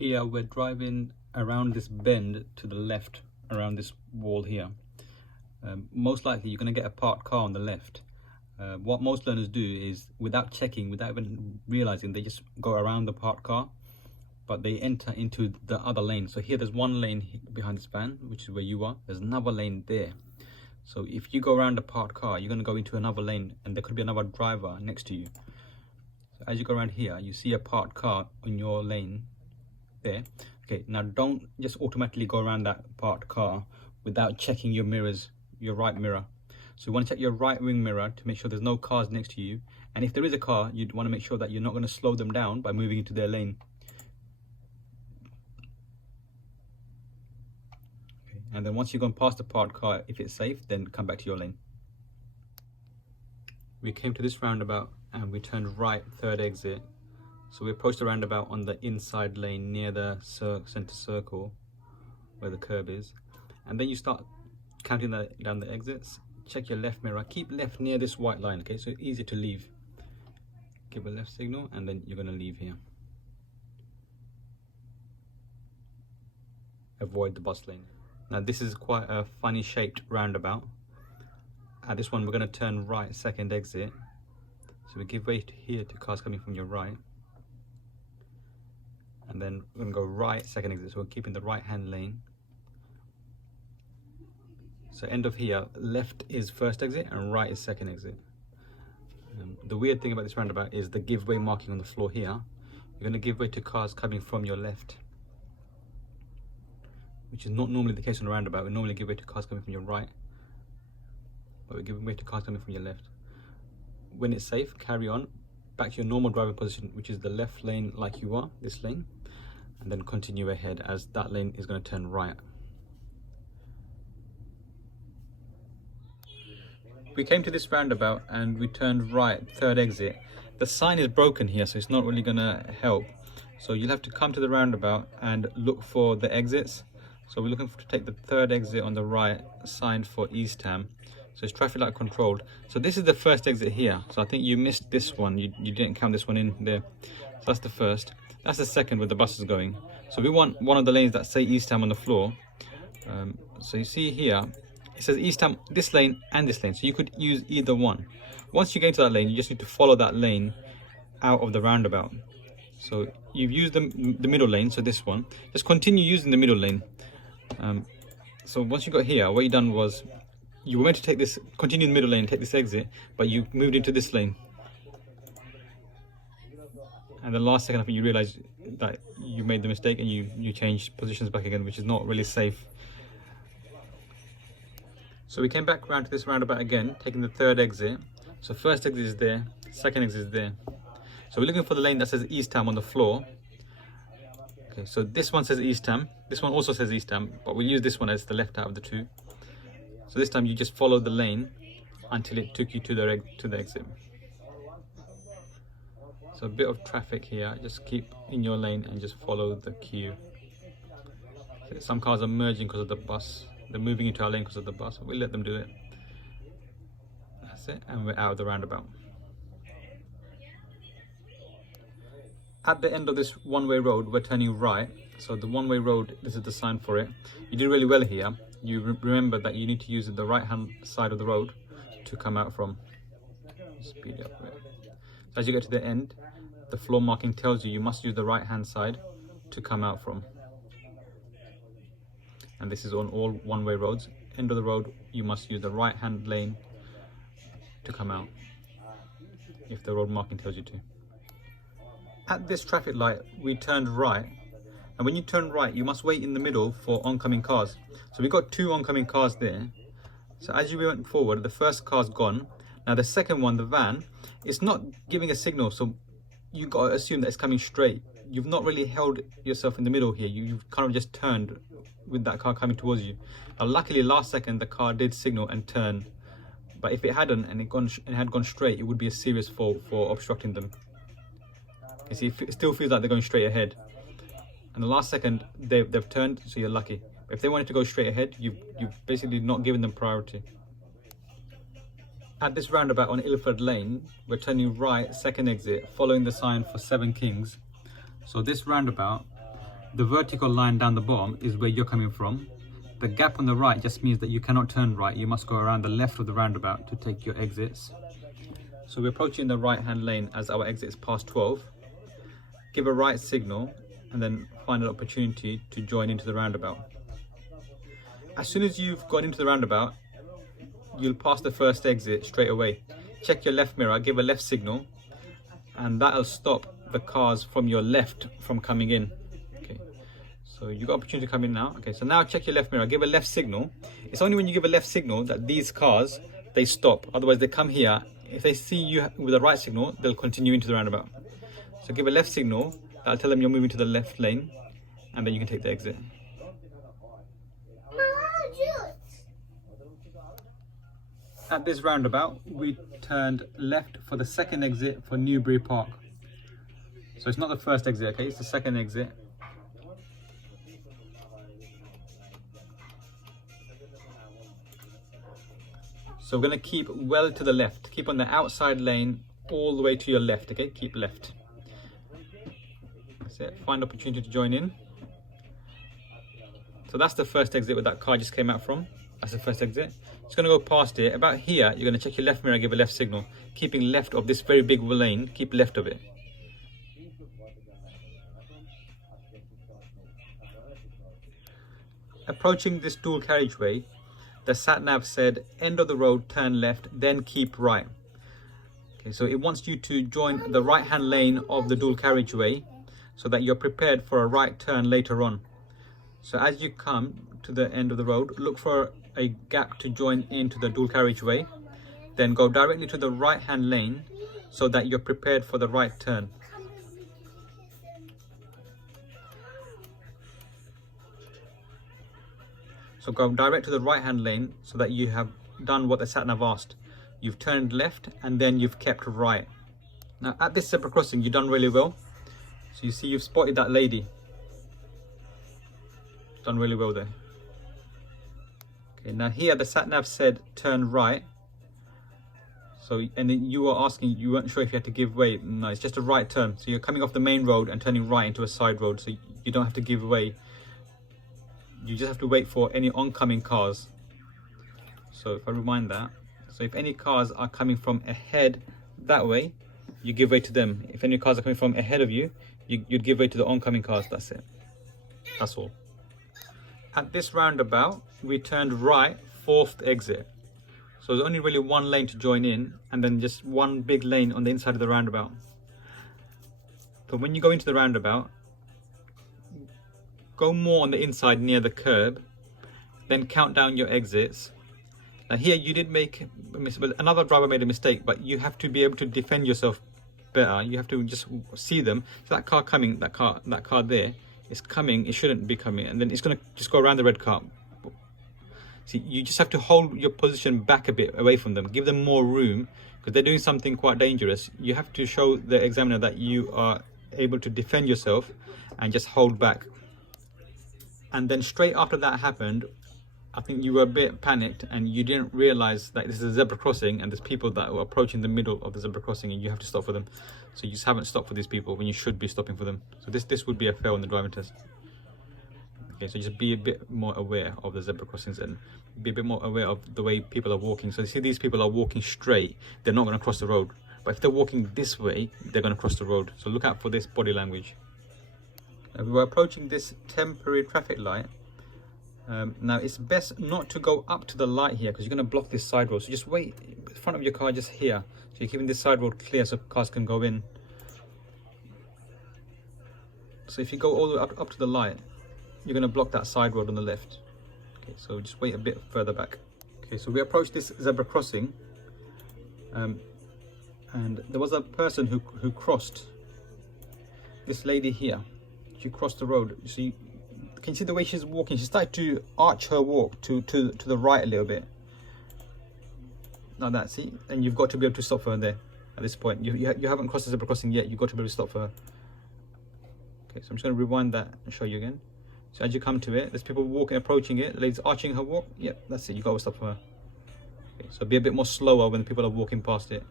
Here we're driving around this bend to the left, around this wall here. Most likely you're going to get a parked car on the left. What most learners do is, without checking, without even realizing, they just go around the parked car, but they enter into the other lane. So here there's one lane behind this van, which is where you are. There's another lane there. So if you go around the parked car, you're going to go into another lane, and there could be another driver next to you. So as you go around here, you see a parked car on your lane there. Okay, now don't just automatically go around that parked car without checking your mirrors, your right mirror. So you want to check your right wing mirror to make sure there's no cars next to you, and if there is a car, you'd want to make sure that you're not going to slow them down by moving into their lane. Okay. And then once you've gone past the parked car, if it's safe, then come back to your lane. We came to this roundabout and we turned right, third exit. So we approached the roundabout on the inside lane near the center circle where the curb is, and then you start counting down the exits. Check your left mirror, keep left near this white line, okay, so it's easy to leave. Give a left signal and then you're going to leave here. Avoid the bus lane. Now this is quite a funny shaped roundabout. At this one we're going to turn right, second exit. So we give way here to cars coming from your right. And then we're going to go right, second exit, so we're keeping the right hand lane. So end of here, left is first exit and right is second exit. The weird thing about this roundabout is the give way marking on the floor here. You're going to give way to cars coming from your left, which is not normally the case on a roundabout. We normally give way to cars coming from your right, but we're giving way to cars coming from your left. When it's safe, carry on back to your normal driving position, which is the left lane like you are, this lane, and then continue ahead as that lane is going to turn right. We came to this roundabout and we turned right, third exit. The sign is broken here, so it's not really going to help. So you'll have to come to the roundabout and look for the exits. So we're looking to take the third exit on the right, signed for East Ham. So it's traffic light controlled. So this is the first exit here. So I think you missed this one. You didn't count this one in there. So that's the first. That's the second where the bus is going. So we want one of the lanes that say East Ham on the floor. So you see here, it says East Ham, this lane and this lane. So you could use either one. Once you get into that lane, you just need to follow that lane out of the roundabout. So you've used the middle lane, so this one. Just continue using the middle lane. So once you got here, what you done was, you were meant to take this, continue in the middle lane, take this exit, but you moved into this lane. And the last second, I think you realized that you made the mistake and you changed positions back again, which is not really safe. So we came back around to this roundabout again, taking the third exit. So first exit is there, second exit is there. So we're looking for the lane that says East Ham on the floor. Okay, so this one says East Ham, this one also says East Ham, but we'll use this one as the left out of the two. So this time you just follow the lane until it took you to the exit. So a bit of traffic here, just keep in your lane and just follow the queue. Some cars are merging because of the bus. They're moving into our lane because of the bus. We'll let them do it. That's it, and we're out of the roundabout. At the end of this one-way road, we're turning right. So the one-way road, this is the sign for it. You did really well here. You remember that you need to use the right-hand side of the road to come out from. Speed it up a bit. So as you get to the end, the floor marking tells you must use the right-hand side to come out from. And this is on all one-way roads. End of the road, you must use the right-hand lane to come out, if the road marking tells you to. At this traffic light, we turned right. And when you turn right, you must wait in the middle for oncoming cars. So we got two oncoming cars there. So as you went forward, the first car's gone. Now the second one, the van, it's not giving a signal. So you got to assume that it's coming straight. You've not really held yourself in the middle here. You've kind of just turned with that car coming towards you. Now luckily, last second, the car did signal and turn. But if it hadn't and it had gone straight, it would be a serious fault for obstructing them. You see, it still feels like they're going straight ahead. And the last second, they've turned, so you're lucky. If they wanted to go straight ahead, you've basically not given them priority. At this roundabout on Ilford Lane, we're turning right, second exit, following the sign for 7 Kings. So this roundabout, The vertical line down the bottom is where you're coming from. The gap on the right just means that you cannot turn right. You must go around the left of the roundabout to take your exits. So we're approaching the right hand lane as our exit is past 12. Give a right signal and then find an opportunity to join into the roundabout. As soon as you've gone into the roundabout, you'll pass the first exit straight away. Check your left mirror, give a left signal, and that'll stop the cars from your left from coming in. Okay, so you've got opportunity to come in now. Okay, so now check your left mirror, give a left signal. It's only when you give a left signal that these cars, they stop. Otherwise they come here. If they see you with a right signal, they'll continue into the roundabout. So give a left signal, that'll tell them you're moving to the left lane, and then you can take the exit. At this roundabout, we turned left for the second exit for Newbury Park. So it's not the first exit, okay? It's the second exit. So we're going to keep well to the left. Keep on the outside lane all the way to your left, okay? Keep left. That's it. Find opportunity to join in. So that's the first exit where that car just came out from. That's the first exit. It's going to go past it. About here, you're going to check your left mirror, give a left signal. Keeping left of this very big lane, keep left of it. Approaching this dual carriageway, the sat-nav said, end of the road, turn left, then keep right. Okay, so it wants you to join the right-hand lane of the dual carriageway so that you're prepared for a right turn later on. So as you come to the end of the road, look for a gap to join into the dual carriageway, then go directly to the right hand lane so that you're prepared for the right turn. So go direct to the right hand lane so that you have done what the sat-nav asked. You've turned left and then you've kept right. Now at this zebra crossing, you've done really well. So you see you've spotted that lady. Done really well there. Okay, now here the sat-nav said turn right. So, and then you were asking, you weren't sure if you had to give way. No, it's just a right turn. So you're coming off the main road and turning right into a side road. So you don't have to give way. You just have to wait for any oncoming cars. So if I remind that, so if any cars are coming from ahead that way, you give way to them. If any cars are coming from ahead of you, you'd give way to the oncoming cars. That's it. That's all. At this roundabout, we turned right, fourth exit. So there's only really one lane to join in, and then just one big lane on the inside of the roundabout. But when you go into the roundabout, go more on the inside near the curb, then count down your exits. Now here you did make a mistake, another driver made a mistake, but you have to be able to defend yourself better. You have to just see them. So that car coming, that car there is coming, it shouldn't be coming, and then it's going to just go around the red car. See, you just have to hold your position back a bit away from them, give them more room, because they're doing something quite dangerous. You have to show the examiner that you are able to defend yourself and just hold back. And then straight after that happened, I think you were a bit panicked and you didn't realize that this is a zebra crossing and there's people that are approaching the middle of the zebra crossing and you have to stop for them. So you just haven't stopped for these people when you should be stopping for them. So this would be a fail on the driving test. Okay, so just be a bit more aware of the zebra crossings and be a bit more aware of the way people are walking. So you see these people are walking straight, they're not going to cross the road. But if they're walking this way, they're going to cross the road. So look out for this body language. We were approaching this temporary traffic light. Now it's best not to go up to the light here because you're going to block this side road. So just wait in front of your car just here. So you're keeping this side road clear so cars can go in. So if you go all the way up to the light, you're going to block that side road on the left. Okay, so just wait a bit further back. Okay, so we approached this zebra crossing. And there was a person who crossed. This lady here. She crossed the road. You see, can you see the way she's walking? She started to arch her walk to the right a little bit. Like that, see? And you've got to be able to stop for her there at this point. You haven't crossed the zebra crossing yet. You've got to be able to stop for her. Okay, so I'm just going to rewind that and show you again. So as you come to it, there's people walking, approaching it. The lady's arching her walk. Yep, that's it. You've got to stop for her. Okay, so be a bit more slower when people are walking past it.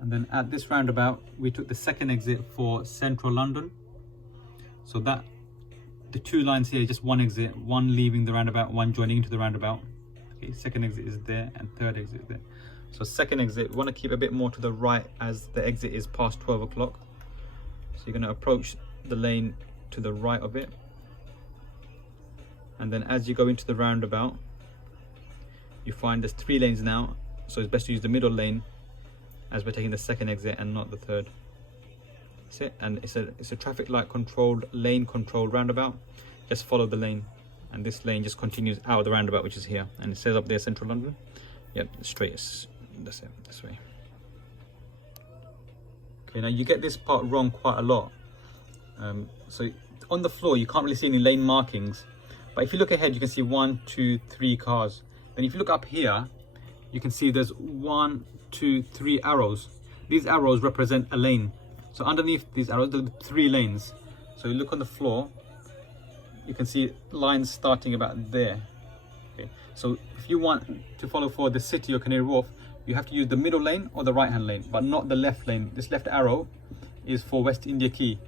And then at this roundabout, we took the second exit for central London. So that the two lines here, just one exit, one leaving the roundabout, one joining into the roundabout. Okay, second exit is there and third exit is there. So second exit, we want to keep a bit more to the right as the exit is past 12 o'clock. So you're going to approach the lane to the right of it. And then as you go into the roundabout, you find there's 3 lanes now. So it's best to use the middle lane as we're taking the second exit and not the third. That's it. And it's a traffic light controlled, lane controlled roundabout. Just follow the lane. And this lane just continues out of the roundabout, which is here. And it says up there, Central London. Yep, straight. That's it, this way. Okay, now you get this part wrong quite a lot. So on the floor, you can't really see any lane markings. But if you look ahead, you can see 1, 2, 3 cars. Then if you look up here, you can see there's 1, 2, 3 arrows. These arrows represent a lane. So underneath these arrows, there are 3 lanes. So you look on the floor, you can see lines starting about there. Okay. So if you want to follow for the city or Canary Wharf, you have to use the middle lane or the right hand lane, but not the left lane. This left arrow is for West India Quay.